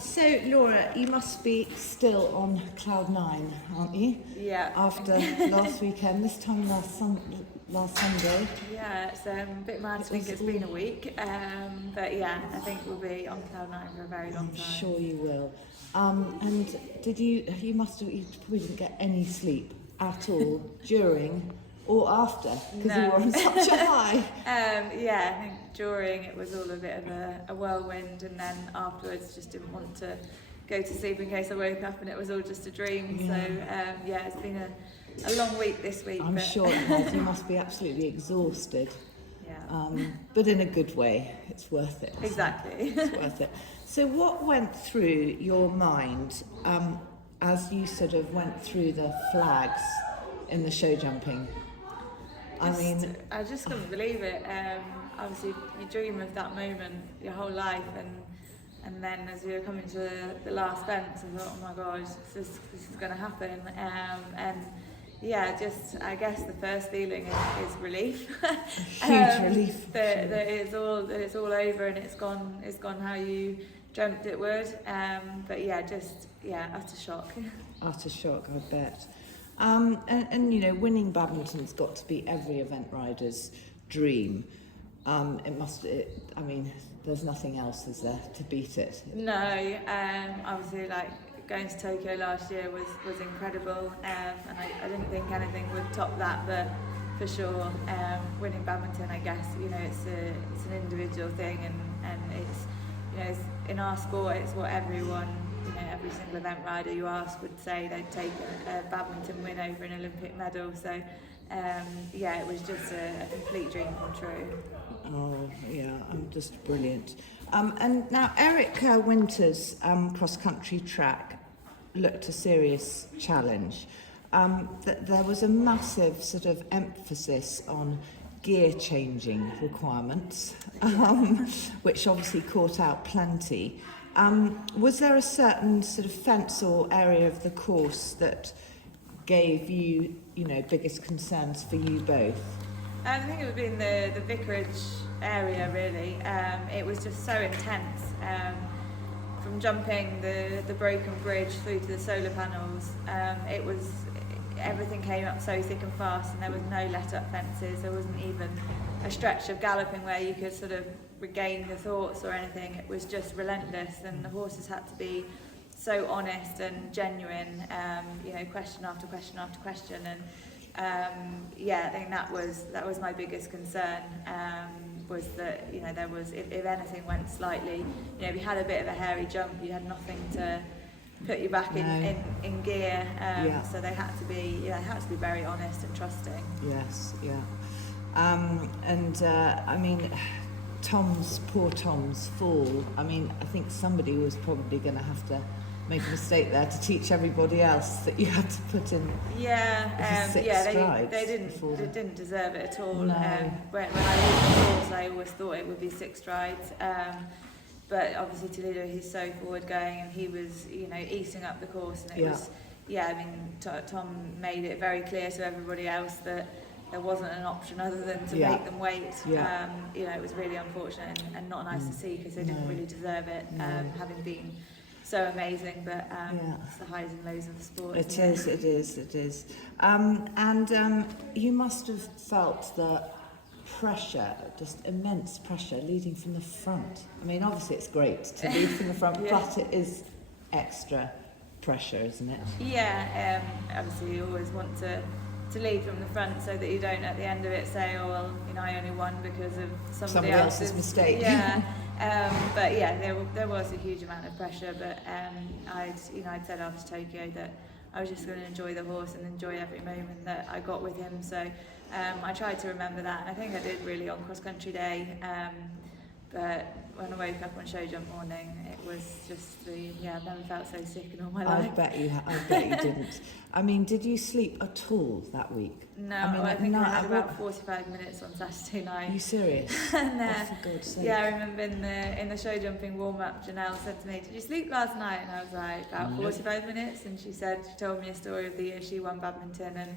So, Laura, you must be still on cloud 9, aren't you? Yeah. After last weekend, this time last Sunday. Yeah, it's a bit mad to think it's been a week. But yeah, I think we'll be on cloud 9 for a very long time. I'm sure you will. And you probably didn't get any sleep at all during or after, because you were on such a high. Yeah, I think during it was all a bit of a whirlwind, and then afterwards just didn't want to go to sleep in case I woke up and it was all just a dream. Yeah. So yeah, it's been a long week this week. I'm sure it has. You must be absolutely exhausted. Yeah. But in a good way. It's worth it. Exactly. It's worth it. So what went through your mind as you sort of went through the flags in the show jumping? I just couldn't believe it. Obviously, you dream of that moment your whole life, and then as we were coming to the last fence, I thought, oh my God, this is going to happen. And yeah, I guess the first feeling is relief. Huge relief. That it's all over and it's gone how you dreamt it would. But yeah, utter shock. Utter shock, I bet. And you know, winning badminton's got to be every event rider's dream. There's nothing else, is there, to beat it? No, obviously, like going to Tokyo last year was incredible, and I didn't think anything would top that, but for sure, winning badminton, I guess, you know, it's an individual thing, and it's, you know, in our sport, it's what everyone, you know, every single event rider you ask would say they'd take a badminton win over an Olympic medal. So yeah, it was just a complete dream come true. Oh yeah, just brilliant. And now Eric Winter's cross-country track looked a serious challenge. There was a massive sort of emphasis on gear changing requirements, which obviously caught out plenty. Was there a certain sort of fence or area of the course that gave you, you know, biggest concerns for you both? I think it would be in the vicarage area, really. It was just so intense. From jumping the broken bridge through to the solar panels, everything came up so thick and fast, and there was no let-up fences. There wasn't even a stretch of galloping where you could sort of regain your thoughts or anything. It was just relentless, and the horses had to be so honest and genuine, you know, question after question after question, and yeah, I think that was my biggest concern, was that, you know, there was, if anything went slightly, you know, we had a bit of a hairy jump, you had nothing to put you back in gear, so they had to be very honest and trusting. Yes, yeah. I mean, poor Tom's fall, I mean, I think somebody was probably going to have to make a mistake there to teach everybody else that you had to put in they didn't deserve it at all. No. When I walked the course, I always thought it would be 6 strides, but obviously Toledo, he's so forward going, and he was, you know, easing up the course, and it was, I mean, Tom made it very clear to everybody else that there wasn't an option other than to make them wait. You know, it was really unfortunate and not nice to see, because they didn't really deserve it, having been so amazing, but it's the highs and lows of the sport. It is. And you must have felt the pressure, just immense pressure, leading from the front. I mean, obviously it's great to lead from the front, but it is extra pressure, isn't it? Yeah, obviously you always want to lead from the front, so that you don't at the end of it say, oh well, you know, I only won because of somebody else's mistake. Yeah. But yeah, there was a huge amount of pressure, but I'd said after Tokyo that I was just going to enjoy the horse and enjoy every moment that I got with him, so I tried to remember that, and I think I did really on cross country day, but when I woke up on show jump morning, it was just I've never felt so sick in all my life. I bet you didn't. I mean, did you sleep at all that week? No, I think I had about 45 minutes on Saturday night. Are you serious? And, for God's sake. Yeah, I remember in the show jumping warm up, Janelle said to me, "Did you sleep last night?" And I was like, "About 45 minutes." And she told me a story of the year she won badminton, and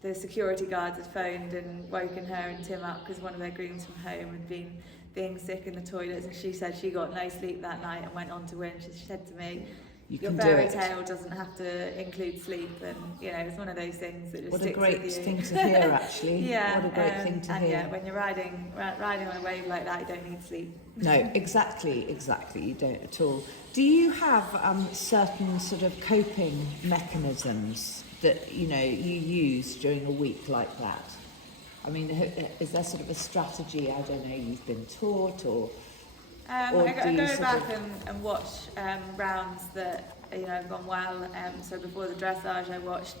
the security guards had phoned and woken her and Tim up because one of their grooms from home had been being sick in the toilets, and she said she got no sleep that night and went on to win. She said to me, your fairy tale doesn't have to include sleep, and it's one of those things that just sticks with you. What a great thing to hear, actually. Yeah, what a great thing to hear. Yeah, when you're riding on a wave like that, you don't need sleep. No, exactly, you don't at all. Do you have certain sort of coping mechanisms that you use during a week like that? I mean, is there sort of a strategy, I don't know, you've been taught, or I go back and watch rounds that have gone well. So before the dressage, I watched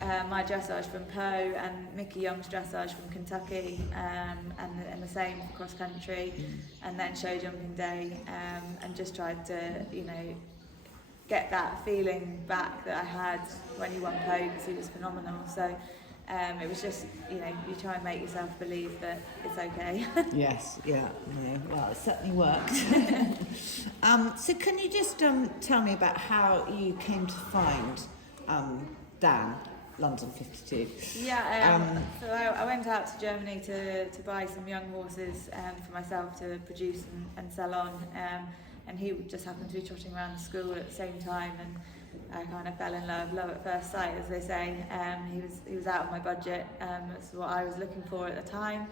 my dressage from Poe and Mickey Young's dressage from Kentucky, and the same for cross country, and then show jumping day, and just tried to get that feeling back that I had when he won Poe, because he was phenomenal. So it was just, you try and make yourself believe that it's okay. Yes, yeah, no, well, it certainly worked. So can you just tell me about how you came to find Dan, London 52? Yeah, so I went out to Germany to buy some young horses for myself to produce and sell on, and he just happened to be trotting around the school at the same time, and I kind of fell in love at first sight, as they say. He was out of my budget. That's what I was looking for at the time.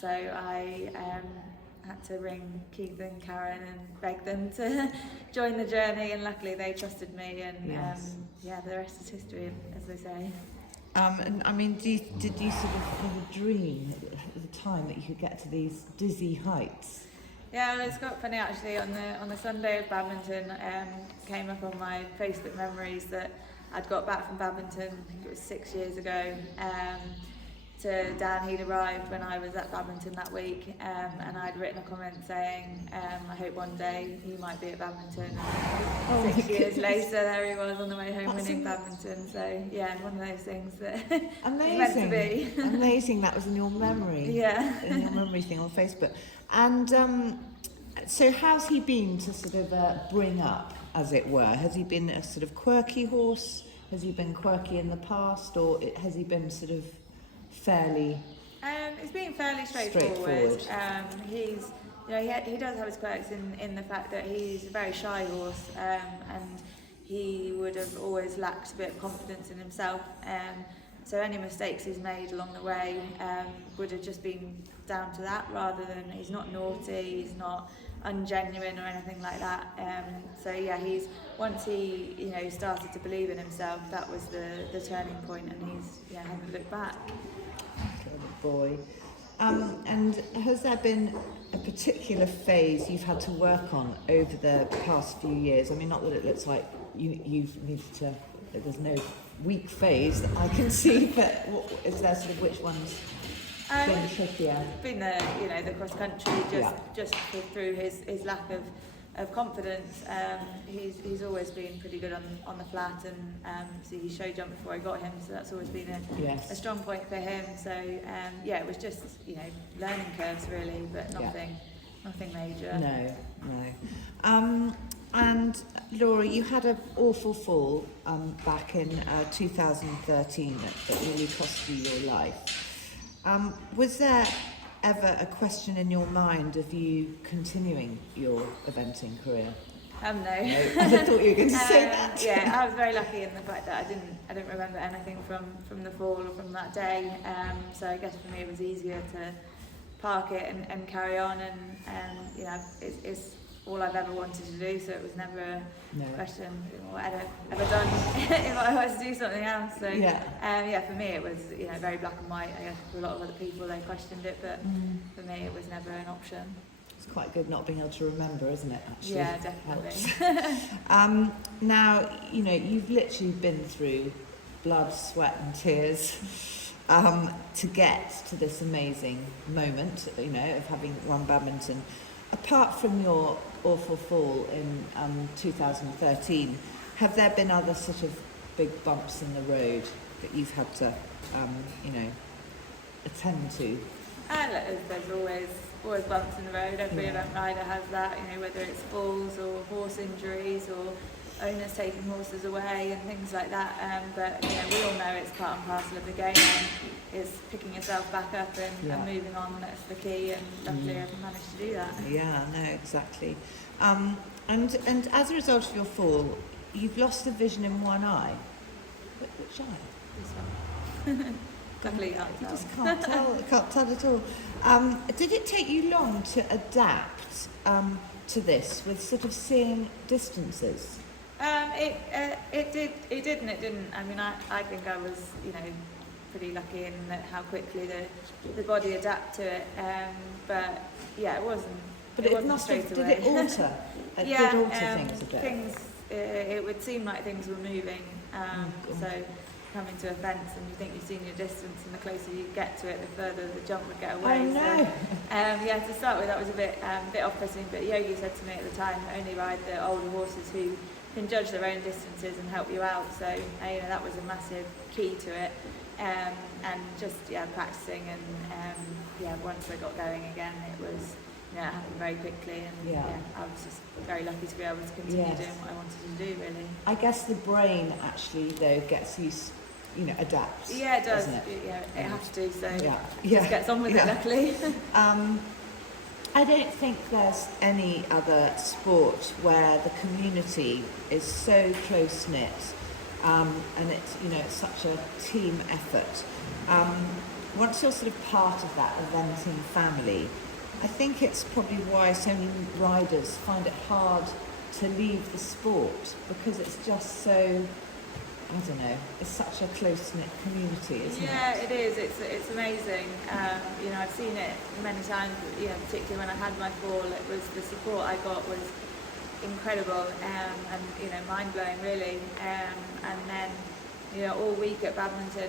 So I had to ring Keith and Karen and beg them to join the journey, and luckily they trusted me, and yes. The rest is history, as they say. And I mean, did you sort of have a dream at the time that you could get to these dizzy heights? Yeah, well, it's quite funny actually. On the Sunday of badminton, came up on my Facebook memories that I'd got back from badminton, I think it was 6 years ago, to Dan. He'd arrived when I was at badminton that week, and I'd written a comment saying, I hope one day he might be at badminton. And 6 years later, there he was on the way home winning badminton. So yeah, one of those things that amazing. meant to be. Amazing, that was in your memory. Yeah. In your memory thing on Facebook. And so how's he been to sort of bring up, as it were? Has he been a sort of quirky horse? Has he been quirky in the past, or has he been sort of fairly... It's been fairly straightforward. He's, he does have his quirks in the fact that he's a very shy horse, and he would have always lacked a bit of confidence in himself. So any mistakes he's made along the way would have just been down to that, rather than he's not naughty, he's not ungenuine or anything like that. So yeah, once he started to believe in himself, that was the turning point, and he's hasn't looked back. Good boy. And has there been a particular phase you've had to work on over the past few years? I mean, not that it looks like you've needed to, there's no weak phase that I can see, but is there sort of which ones been trickier? Been the cross country, just through his lack of confidence. He's always been pretty good on the flat, and so he show jumped before I got him, so that's always been a strong point for him. So it was just learning curves really, but nothing major. No. And Laura, you had an awful fall back in 2013 that really cost you your life. Was there ever a question in your mind of you continuing your eventing career? No. I thought you were going to say that. Yeah, I was very lucky in the fact that I didn't remember anything from the fall or from that day. So I guess for me it was easier to park it and carry on, and it's all I've ever wanted to do, so it was never a question what I'd ever done if I was to do something else. So for me it was very black and white. I guess for a lot of other people they questioned it, but for me it was never an option. It's quite good not being able to remember, isn't it, actually? Yeah, definitely. Now, you've literally been through blood, sweat and tears to get to this amazing moment, of having won badminton. Apart from your awful fall in 2013, have there been other sort of big bumps in the road that you've had to, attend to? There's always bumps in the road. Every event rider has that, whether it's falls or horse injuries or owners taking horses away and things like that. But we all know it's part and parcel of the game, and is picking yourself back up and moving on. That's the key, and luckily I've managed to do that. Yeah, no, exactly. And as a result of your fall, you've lost the vision in one eye. Which eye? This one. Luckily, you can't You tell. just can't tell. Can't tell at all. Did it take you long to adapt to this, with sort of seeing distances? It did and it didn't. I mean, I think I was, pretty lucky in that how quickly the body adapted to it. But yeah, it wasn't. But it wasn't must have. straight Did away. it alter? It Yeah, did alter things a bit. It would seem like things were moving. God. So coming to a fence and you think you've seen your distance, and the closer you get to it, the further the jump would get away. I know. So, to start with, that was a bit off-putting. But Yogi said to me at the time, only ride the older horses who can judge their own distances and help you out. So that was a massive key to it. And just practicing and once I got going again, it was. It happened very quickly, and I was just very lucky to be able to continue doing what I wanted to do, really. I guess the brain actually, though, gets used, adapts. Yeah, it does. It has to, so just gets on with it, luckily. I don't think there's any other sport where the community is so close-knit, and it's such a team effort. Once you're sort of part of that eventing family, I think it's probably why so many riders find it hard to leave the sport, because it's just so, I don't know, it's such a close-knit community, isn't it? Yeah, it is. It's amazing. I've seen it many times, particularly when I had my fall. It was the support I got was incredible, and mind-blowing, really. And then, all week at badminton,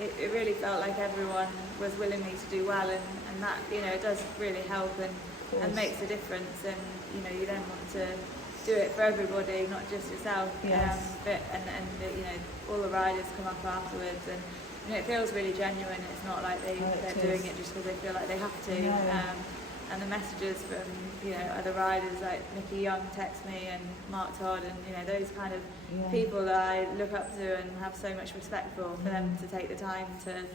it really felt like everyone was willing me to do well, and that it does really help and makes a difference, and you then want to do it for everybody, not just yourself. Yes. All the riders come up afterwards, and it feels really genuine. It's not like they're doing it just because they feel like they have to. No. And the messages from other riders like Mickey Young text me, and Mark Todd, and those kind of people that I look up to and have so much respect for them to take the time to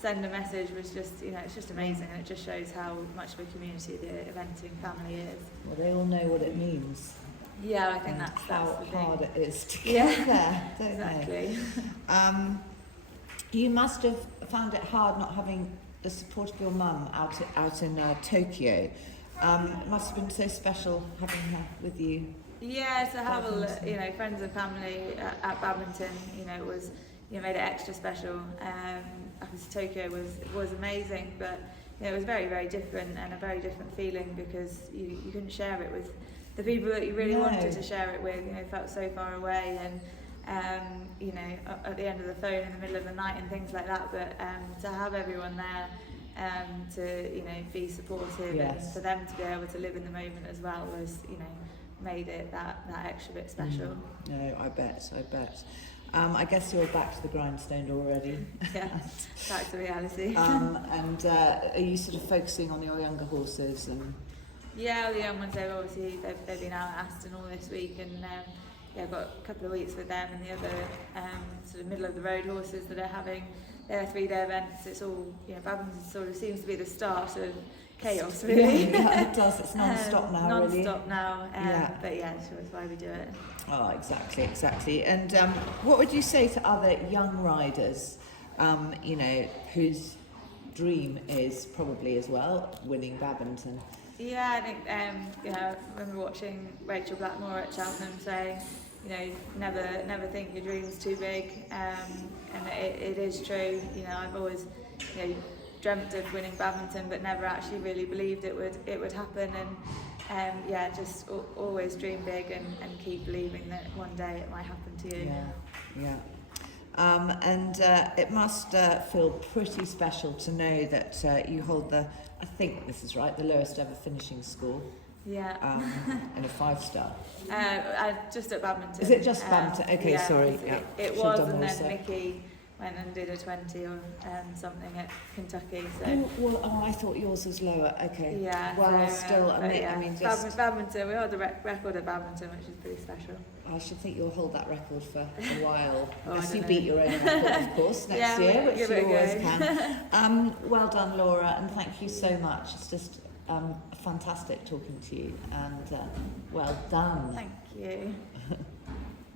send a message was just it's just amazing, and it just shows how much of a community the eventing family is. Well, they all know what it means. Yeah, I think that's how the hard thing. it is to get there, don't Exactly. they? You must have found it hard not having the support of your mum out in Tokyo. It must have been so special having her with you. Yeah, to have friends and family at badminton, it was made it extra special. Because Tokyo was amazing, but it was very, very different, and a very different feeling, because you couldn't share it with the people that you really wanted to share it with. Felt so far away, and at the end of the phone in the middle of the night and things like that. But to have everyone there, to be supportive, and for them to be able to live in the moment as well was made it that extra bit special. No, I bet. I guess you're back to the grindstone already. Yeah, back to reality. And are you sort of focusing on your younger horses? And yeah, the young ones, they've been out at Aston all this week, and I've got a couple of weeks with them, and the other sort of middle of the road horses that are having their 3-day events. It's all badminton sort of seems to be the start of chaos, really. Yeah, it does. It's non-stop now, really. Non-stop now. But that's why we do it. Oh, exactly. And what would you say to other young riders, whose dream is probably as well winning badminton? Yeah, I think I remember watching Rachel Blackmore at Cheltenham saying, never think your dream's too big, and it is true. I've always dreamt of winning badminton, but never actually really believed it would happen, and just always dream big and keep believing that one day it might happen to you. And it must feel pretty special to know that you hold I think this is right, the lowest ever finishing score. Yeah. And a 5-star. Just at badminton. Is it just badminton? Okay, sorry. It was, and then Mickey went and did a 20 or something at Kentucky. So I thought yours was lower. Okay. yeah. Well, so, still, but yeah, I mean, just badminton. We hold the record at badminton, which is pretty special. I should think you'll hold that record for a while. Oh, Unless I you don't beat know. your own record, of course, next Yeah, year, we'll which give you it a always go. can. Well done, Laura, and thank you so much. It's just fantastic talking to you, and well done. Thank you.